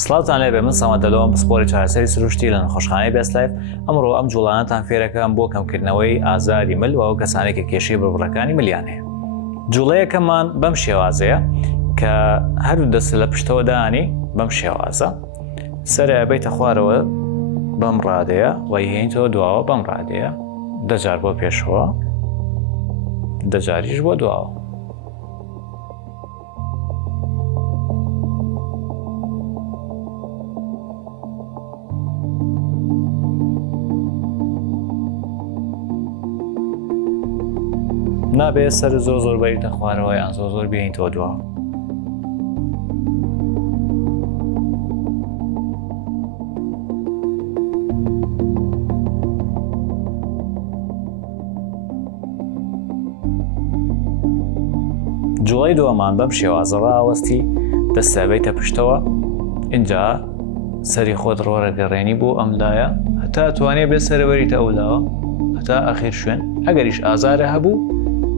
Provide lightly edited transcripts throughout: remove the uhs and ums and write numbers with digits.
سڵاتان لێبێ من سەمەدەلۆم پسپۆری چارەسەری سروشتی لە نەخۆشخانەی بێست لایف. ئەمڕۆ ئەم جوڵانەتان فێرەکەم بۆ کەمکردنەوەی ئازاری مل و ئەو کەسانێک کە کێشەی بڕبڕەکانی ملیان هەیە. جوڵەیەکەمان بەم شێوازەیە کە هەردوو دەست لە پشتەوە دانی بەم شێوازە سەرە بێتە خوارەوە بەم ڕادەیە وای هێنیتەوە دواوە بەم ڕادەیە دەجار بۆ پێشەوە دەجاریش بۆ دواوە. نابێت سەر زۆر بەریتە خوارەوە یان زۆر بێنیتەوە دواوە. جوڵەی دووەمان بەم شێوازە ڕاوەستی دەستە بێتە پشتەوە. اینجا سەری خۆت ڕۆرەگەڕێنی بۆ ئەم لایە هەتا توانێت بێت سەرەوەریتە ئەو لاوە هەتا ئەخیر شوێن. ئەگەریش ئازارە هەبوو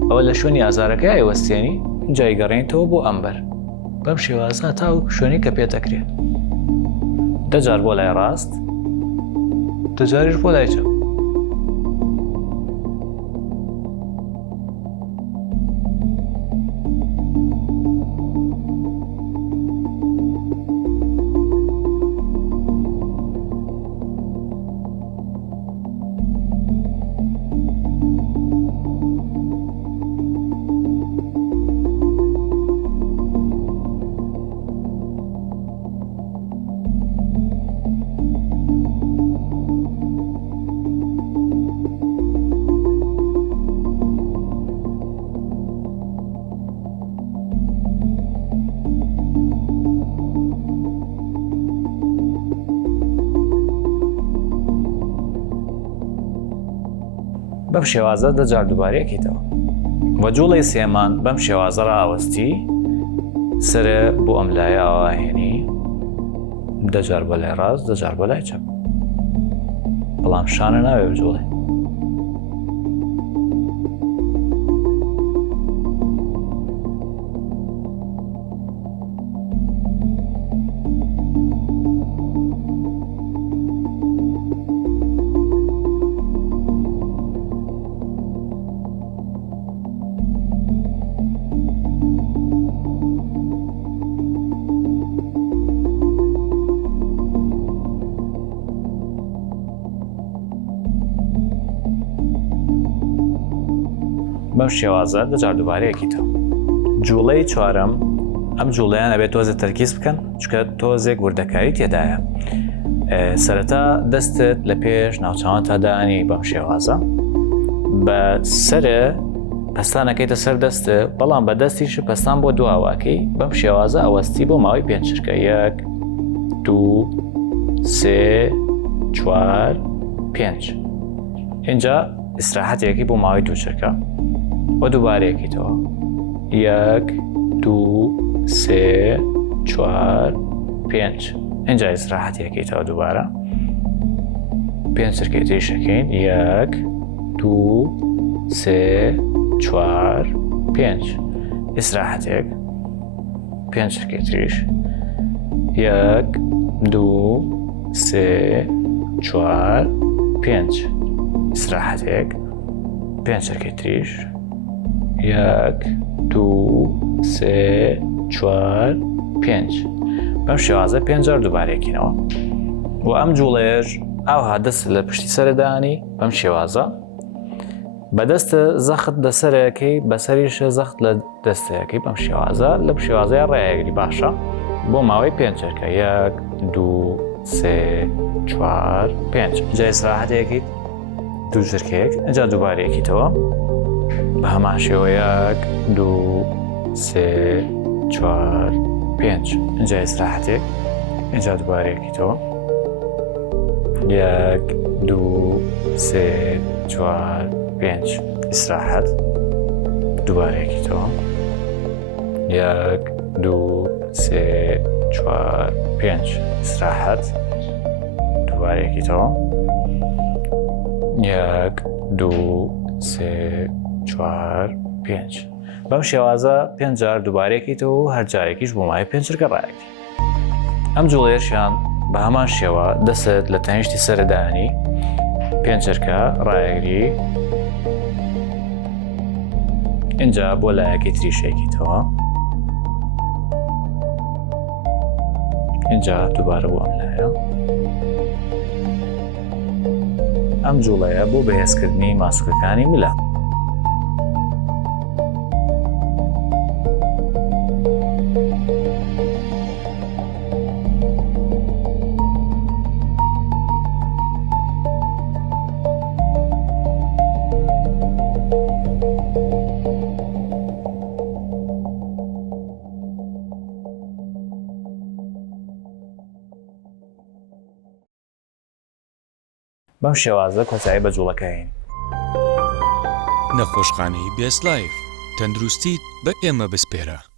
ئەوە لە شوێنی ئازارەکە ئایوەستێنی جای گەڕێنیتەوە بۆ ئەمبەر. بەم شێوازە تا شوێنی کە پێتەکرێت. دەجار بۆ لای ڕاست دەجاریش بۆ لای چەپ. بەم شێوازە دەجار دووبارەیەکیتەوە. وە جوڵەی سێمان بەم شێوازە ڕاوەستی سرە بۆ ئەم لایە ئاواهێنی دەجار بە لای ڕاست دەجار بە لای چەپ. بەڵام شانە ناوێ بجوڵێ. بەم شێوازە دەجار دووبارەیەکیتەوە. جوڵەی چوارەم ئەم جوڵەیانە بێت تۆزە تەرکیز بکەن چکە تۆزێک وردەکاری تێدایە. سەرەتا دەستت لە پێش ناوچەوانتا دانی بەم شێوازە بە سەرە پەستانەکەیتە سەر دەستە بەڵام بە دەستیش پەستان بۆ دواواکەی بەم شێوازە ئەوەستی بۆ ماوەی 5 چرکە 1 2 3 4 5. اینجا ئیسراحەتێکی بۆ ماوەی 2 چرکە و دووبارەیەکیتەوە 1 2 3 4 5. اینجا ئیسراحەتێکیتەوە دووبارە 5 چرکەی تریشەکەین 1 2 3 4 5. ئیسراحەتێک 5 چرکەی تریش 1 2 3 4 5. ئیسراحەتێک 5 چرکەی تریش 1 2 3 4 5. بەم شێوازە 5 جار دووبارەیەکینەوە. و ئەم جوڵەیەش ئاوها دەست لە پشتی سەردانی بەم شێوازە بەدەستە زەخت لەسەرەکەی بەسەریشە زەخت لە دەستەکەی بەم شێوازە لە شێوازەیە ڕێیەگری باشە بۆ ماوەی 5 چرکە 1 2 3 4 5. جا ئیسراحەتێکیت 2 چرکەیەک ئەجا دووبارەیەکیتەوە بە هەمان شێوە 1 2 3 4 5. اینجا ئیسراحەتێک اینجا دووبارەیەکیتەوە 1 2 3 4 5. ئیسراحەت دووبارەیەکیتەوە 1 2 3 4 5. ئیسراحەت دووبارەیەکیتەوە 1 2 3 4 5. بەم شێوازە 5 جار دووبارەیەکیتەوە و هەر جارێکیش بۆ ماوەی 5 چرکە ڕایەتی. ئەم جوڵێرشیان بە هەمان شێوە دەست لە تەنیشتی سەردانی پێنجەرکە ڕایگری اینجا بۆ لایەکی تریشێکیتەوە اینجا دووبارە بۆ ئەم لایە ئەم جوڵەیە بۆ بەهێزکردنی ماسکەکانی ملە بەم شێوازە کۆتایی بە جوڵەکەین نەخۆشخانەی بێست لایف تەندروستیت بە ئێمە بسپێرە.